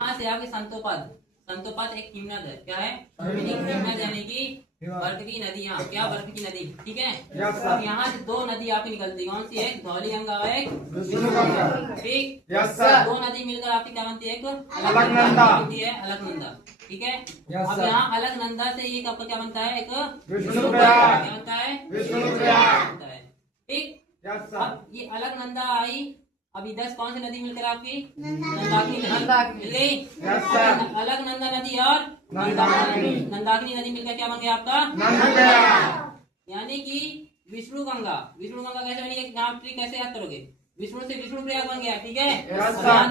यहाँ से आगे संतोपद, संतोपद एक हिमनद है। क्या है? हिमनद यानी कि वर्ग की नदियाँ। क्या? वर्ग की नदी। ठीक है। अब यहाँ से दो नदी आपकी निकलती है। कौन सी? एक धौली गंगा और एक विष्णुगंगा। ठीक। दो नदी मिलकर आपकी क्या बनती है? एक अलकनंदा बनती है। अलकनंदा। ठीक है। अब यहाँ अलकनंदा से ये आपका क्या बनता है? एक विष्णुप्रयाग। क्या बनता है? विष्णुप्रयाग बनता है। ठीक। अब ये अलकनंदा आई। अब इधर से कौन सी नदी मिलकर आपकी? नंदाकिनी नदी मिल गई। अलकनंदा नदी और नंदाकिनी नदी मिलकर क्या बन गया आपका? यानी कि विष्णु गंगा। विष्णु गंगा कैसे बनी? एक नाम ट्री कैसे याद करोगे? विष्णु से विष्णु प्रयाग बन गया। ठीक है।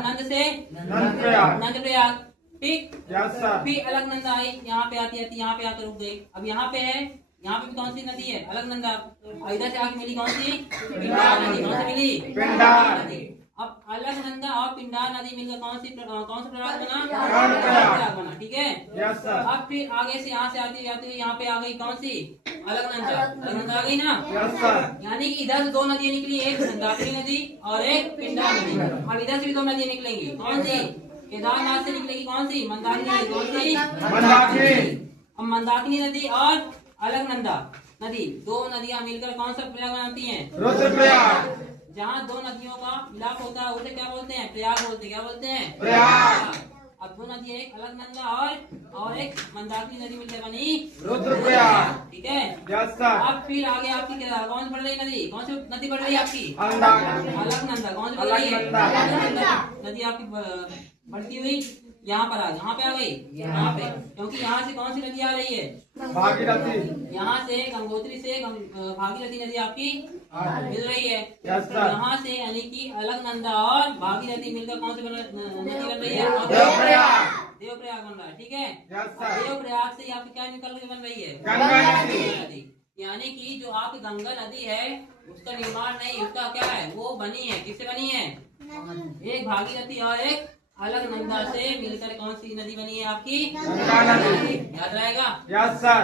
नंद से नंद प्रयाग। ठीक। फिर अलकनंदा आई, यहाँ पे आती आती यहाँ पे आकर रुक गई। अब यहाँ पे है, यहाँ पे भी कौन सी नदी है? अलकनंदा। इधर से आगे मिली कौन सी? पिंडार नदी। कौन सी मिली? पिंडार नदी। अब अलकनंदा और पिंडार नदी मिलकर कौन सा प्रयाग बना? प्रयाग बना। ठीक है। अब फिर आगे से यहाँ से आती हुई यहाँ पे आ गई कौन सी? अलकनंदा। अलकनंदा आ गई ना। यानी कि इधर से दो नदियाँ निकली, एक मंदाकिनी नदी और एक पिंडार नदी। अब इधर से भी दो नदियाँ निकलेंगी। कौन सी? केदारनाथ से निकलेगी कौन सी? मंदाकिनी नदी। कौन सी? मंदाकिनी। अब मंदाकिनी नदी और अलकनंदा नदी, दो नदियां मिलकर कौन सा प्रयाग बनाती हैं? रुद्रप्रयाग। जहाँ दो नदियों का मिलाप होता है उसे क्या बोलते हैं? प्रयाग बोलते हैं। क्या बोलते हैं? प्रयाग। अब दो नदी, एक अलकनंदा और एक मंदाकिनी नदी मिलकर बनी रुद्रप्रयाग। ठीक है। अब फिर आगे आपकी कौन सी बढ़ रही नदी? कौन सी नदी बढ़ रही है आपकी? अलकनंदा। कौन सी बढ़ रही है? अलकनंदा नदी आपकी बढ़ती हुई यहाँ पर यहाँ पे आ गई। यहाँ पे क्योंकि यहाँ से कौन सी नदी आ रही है? भागीरथी। यहाँ से गंगोत्री से भागीरथी नदी आपकी मिल रही है। यहाँ से यानी कि अलकनंदा और भागीरथी मिलकर कौन सी नदी बन रही है? देवप्रयाग बन रहा है। ठीक है। देवप्रयाग से आपकी क्या निकल के बन रही है? गंगा नदी। यानी कि जो आपकी गंगा नदी है उसका निर्माण नहीं, उसका क्या है? वो बनी है। किससे बनी है? एक भागीरथी और एक अलकनंदा से मिलकर कौन सी नदी बनी है आपकी? गंगा नदी। याद रहेगा? Yes sir.